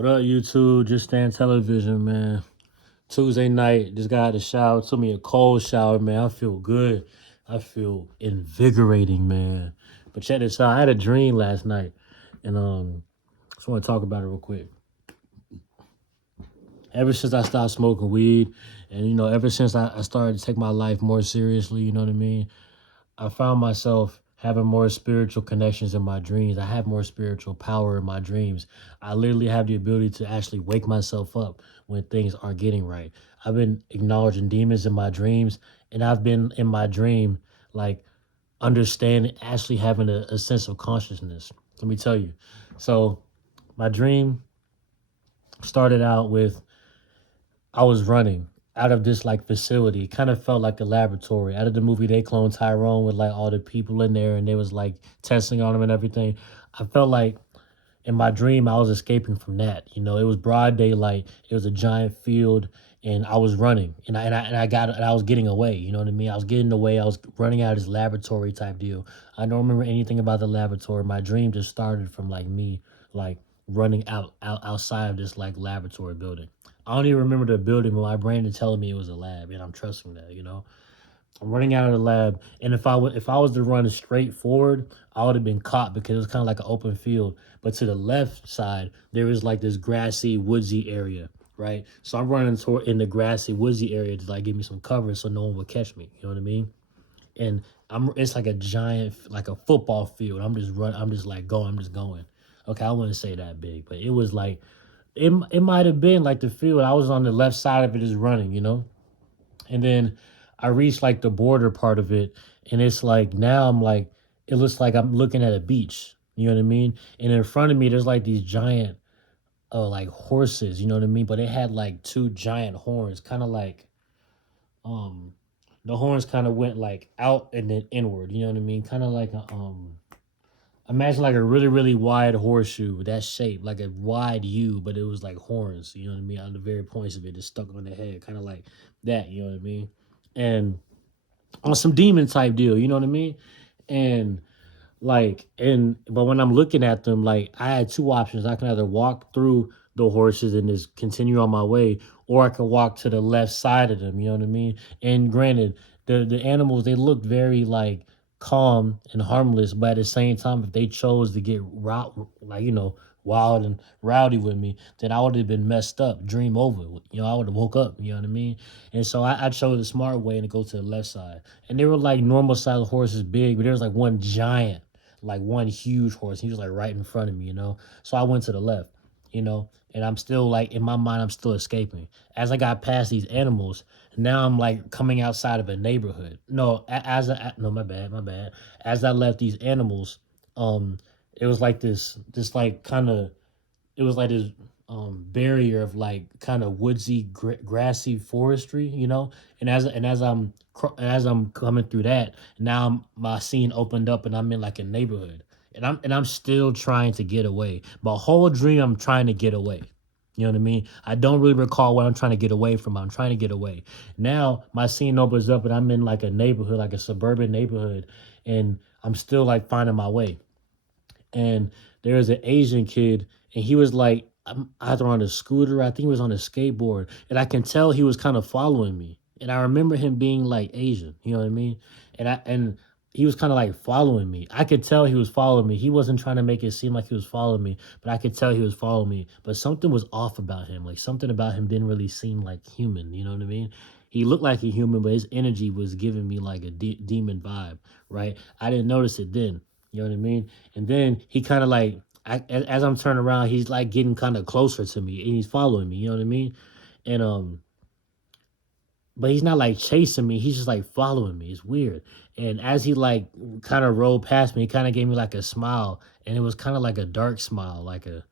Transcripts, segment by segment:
What up, YouTube? Just Stand Television, man. Tuesday night, just got out of the shower. Took me a cold shower, man. I feel good. I feel invigorating, man. But check this out. I had a dream last night, and just want to talk about it real quick. Ever since I stopped smoking weed, and ever since I started to take my life more seriously, you know what I mean? I found myself having more spiritual connections in my dreams. I have more spiritual power in my dreams. I literally have the ability to actually wake myself up when things aren't getting right. I've been acknowledging demons in my dreams, and I've been in my dream, like, understanding, actually having a sense of consciousness. Let me tell you. So, my dream started out with I was running out of this like facility. It kind of felt like a laboratory. Out of the movie They Clone Tyrone with like all the people in there and they was like testing on him and everything. I felt like in my dream I was escaping from that. It was broad daylight. It was a giant field and I was running and I was getting away. You know what I mean? I was getting away. I was running out of this laboratory type deal. I don't remember anything about the laboratory. My dream just started from like me like running outside of this like laboratory building. I don't even remember the building, but my brain is telling me it was a lab, and I'm trusting that. I'm running out of the lab, and if I was to run straight forward, I would have been caught because it was kind of like an open field. But to the left side, there is like this grassy, woodsy area, right? So I'm running toward in the grassy, woodsy area to like give me some cover so no one would catch me. You know what I mean? And it's like a giant, like a football field. I'm just like going. I'm just going. Okay, I wouldn't say that big, but it was like it might have been like the field. I was on the left side of it just running. And then I reached like the border part of it, and it's like now I'm like it looks like I'm looking at a beach. You know what I mean? And in front of me, there's like these giant like horses. You know what I mean? But it had like two giant horns, kind of like um the horns kind of went like out and then inward. You know what I mean? Kind of like a imagine like a really, really wide horseshoe with that shape, like a wide U, but it was like horns, you know what I mean? On the very points of it, just stuck on the head, kind of like that, you know what I mean? And on some demon type deal, you know what I mean? And but when I'm looking at them, like I had two options. I can either walk through the horses and just continue on my way, or I could walk to the left side of them, you know what I mean? And granted, the animals they looked very like calm and harmless, but at the same time, if they chose to get like wild and rowdy with me, then I would have been messed up, dream over. I would have woke up, you know what I mean? And so I chose the smart way and to go to the left side. And they were like normal sized horses, big, but there was like one giant, like one huge horse. He was like right in front of me. So I went to the left. And I'm still like in my mind, I'm still escaping. As I got past these animals, now I'm like coming outside of a neighborhood. No, no, my bad, my bad. As I left these animals, um, it was like this like kind of it was like this barrier of like kind of woodsy grassy forestry. And as I'm coming through that, now my scene opened up and I'm in like a neighborhood, and I'm still trying to get away. My whole dream I'm trying to get away. You know what I mean? I don't really recall what I'm trying to get away from. I'm trying to get away. Now my scene opens up and I'm in like a neighborhood, like a suburban neighborhood, and I'm still like finding my way. And there was an Asian kid, and he was like either on a scooter, I think he was on a skateboard, and I can tell he was kind of following me. And I remember him being like Asian, you know what I mean? And he was kind of like following me. I could tell he was following me. He wasn't trying to make it seem like he was following me, but I could tell he was following me. But something was off about him. Like something about him didn't really seem like human. You know what I mean? He looked like a human, but his energy was giving me like a demon vibe, right? I didn't notice it then. You know what I mean? And then he kind of like, as I'm turning around, he's like getting kind of closer to me, and he's following me. You know what I mean? And but he's not like chasing me. He's just like following me. It's weird. And as he like kind of rolled past me, he kind of gave me like a smile, and it was kind of like a dark smile, like a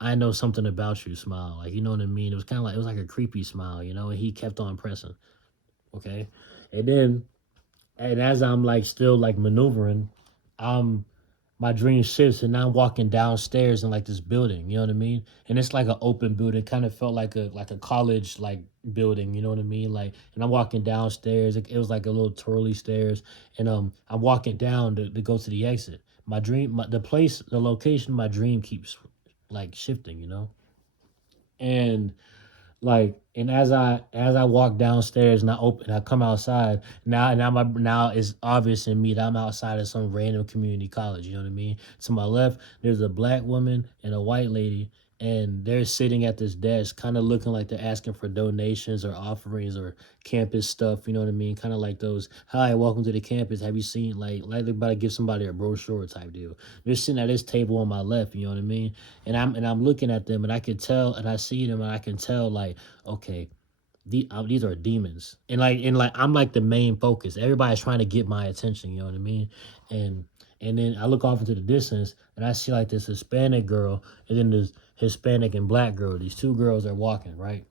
I know something about you smile. Like you know what I mean? It was kind of like it was like a creepy smile. And he kept on pressing. Okay, and then and as I'm like still like maneuvering, I'm my dream shifts and now I'm walking downstairs in like this building, you know what I mean? And it's like an open building, kind of felt like a college like building, you know what I mean? Like and I'm walking downstairs. It was like a little twirly stairs. And I'm walking down to go to the exit. The location my dream keeps like shifting, you know. And like, and as I walk downstairs and I come outside, now it's obvious in me that I'm outside of some random community college. You know what I mean? To my left, there's a black woman and a white lady, and they're sitting at this desk, kind of looking like they're asking for donations or offerings or campus stuff. You know what I mean? Kind of like those, "Hi, welcome to the campus. Have you seen," like they're about to give somebody a brochure type deal. They're sitting at this table on my left. You know what I mean? And I'm looking at them, and I can tell, and I see them, and I can tell like, okay, these are demons, and I'm like the main focus. Everybody's trying to get my attention. You know what I mean? And and then I look off into the distance, and I see like this Hispanic girl, and then this Hispanic and black girl. These two girls are walking, right?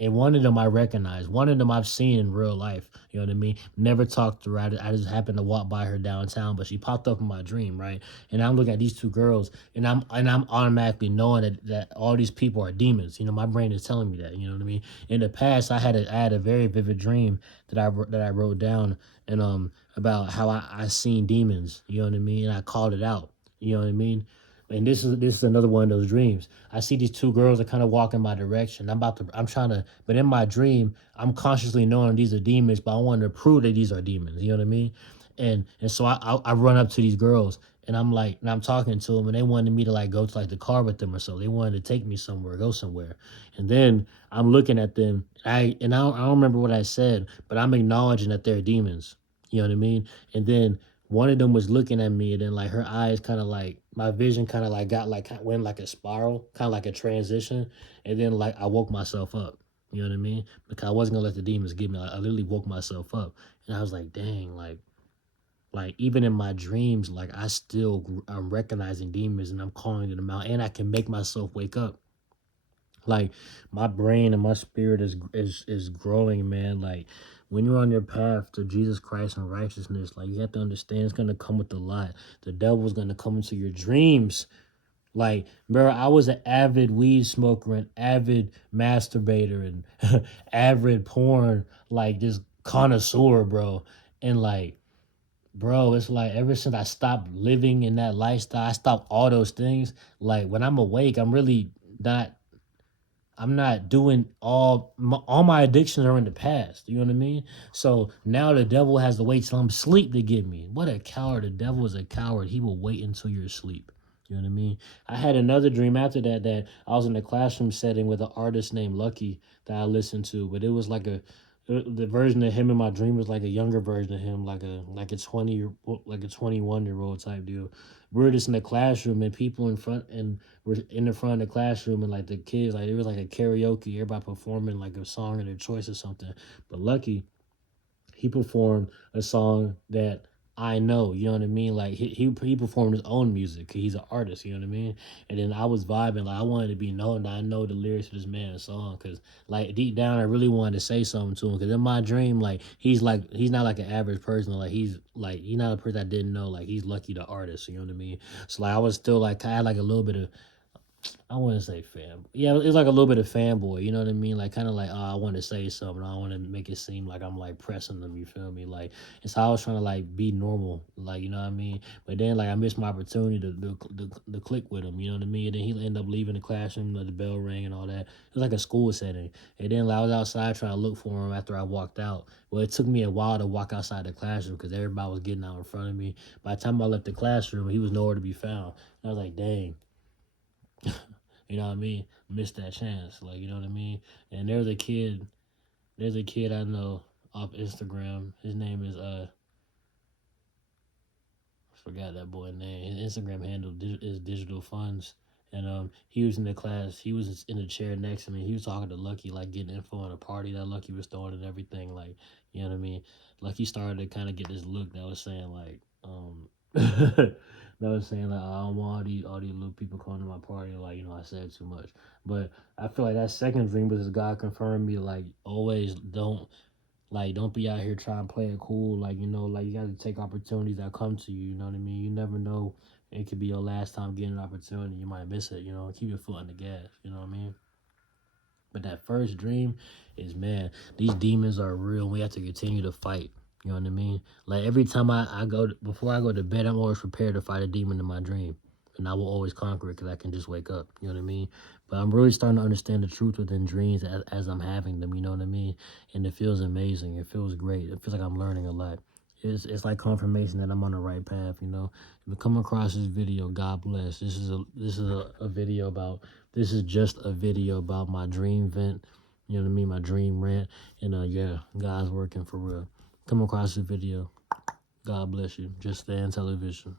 And one of them I recognize. One of them I've seen in real life. You know what I mean? Never talked to her. I just happened to walk by her downtown, but she popped up in my dream, right? And I'm looking at these two girls, and I'm automatically knowing that all these people are demons. You know, my brain is telling me that. You know what I mean? In the past, I had a very vivid dream that I wrote down, and about how I seen demons. You know what I mean? And I called it out. You know what I mean? And this is another one of those dreams. I see these two girls are kind of walking my direction. I'm trying to, but in my dream, I'm consciously knowing these are demons, but I want to prove that these are demons. You know what I mean? And so I run up to these girls, and I'm like, and I'm talking to them, and they wanted me to like go to like the car with them or so. They wanted to take me somewhere, go somewhere. And then I'm looking at them. I don't remember what I said, but I'm acknowledging that they're demons. You know what I mean? And then one of them was looking at me, and then like her eyes kind of like, my vision kind of like got like went like a spiral, kind of like a transition, and then like I woke myself up. You know what I mean? Because I wasn't gonna let the demons get me. I literally woke myself up, and I was like, dang, like even in my dreams, like I'm recognizing demons, and I'm calling them out, and I can make myself wake up. Like my brain and my spirit is growing, man. Like when you're on your path to Jesus Christ and righteousness, like you have to understand it's gonna come with a lot. The devil's gonna come into your dreams. Like, bro, I was an avid weed smoker, an avid masturbator, and avid porn, like this connoisseur, bro. And like, bro, it's like ever since I stopped living in that lifestyle, I stopped all those things. Like when I'm awake, not I'm not doing all my addictions are in the past. You know what I mean? So now the devil has to wait till I'm asleep to get me. What a coward. The devil is a coward. He will wait until you're asleep. You know what I mean? I had another dream after that I was in a classroom setting with an artist named Lucky that I listened to, but it was like the version of him in my dream was like a younger version of him, like a 21-year old type deal. We were just in the classroom, and people in front, and we're in the front of the classroom, and like the kids, like it was like a karaoke, everybody performing like a song of their choice or something. But Lucky, he performed a song that I know, you know what I mean? Like he performed his own music. He's an artist, you know what I mean? And then I was vibing, like I wanted to be known that I know the lyrics to this man's song, because like deep down I really wanted to say something to him. Because in my dream, he's not like an average person. He's not a person I didn't know. Like he's Lucky the artist, you know what I mean? So like I was still like, I had like a little bit of, I wouldn't say fan. Yeah, it's like a little bit of fanboy. You know what I mean? Like kind of like, oh, I want to say something. I want to make it seem like I'm like pressing them. You feel me? Like it's how I was trying to like be normal. Like you know what I mean? But then like I missed my opportunity to click with him. You know what I mean? And then he ended up leaving the classroom. The bell rang and all that. It was like a school setting. And then like, I was outside trying to look for him after I walked out. Well, it took me a while to walk outside the classroom because everybody was getting out in front of me. By the time I left the classroom, he was nowhere to be found. And I was like, dang. You know what I mean? Missed that chance. Like, you know what I mean? And there's a kid I know off Instagram. His name is I forgot that boy name. His Instagram handle is Digital Funds. And he was in the class. He was in the chair next to me. He was talking to Lucky, like getting info on a party that Lucky was throwing and everything. Like, you know what I mean? Lucky started to kind of get this look that was saying like, that was saying like, I don't want all these little people coming to my party. Like, you know, I said too much. But I feel like that second dream was this God confirmed me, like, always don't be out here trying to play it cool. Like, you know, like you got to take opportunities that come to you. You know what I mean? You never know. It could be your last time getting an opportunity. You might miss it, you know. Keep your foot on the gas. You know what I mean? But that first dream is, man, these demons are real. We have to continue to fight. You know what I mean? Like every time I go, before I go to bed, I'm always prepared to fight a demon in my dream. and I will always conquer it because I can just wake up. You know what I mean? But I'm really starting to understand the truth within dreams as I'm having them. You know what I mean? And it feels amazing. It feels great. It feels like I'm learning a lot. It's like confirmation that I'm on the right path. You know, if you come across this video, God bless. This is a video about. This is just a video about my dream vent. You know what I mean? My dream rant. And yeah, God's working for real. Come across this video. God bless you. Just stay on television.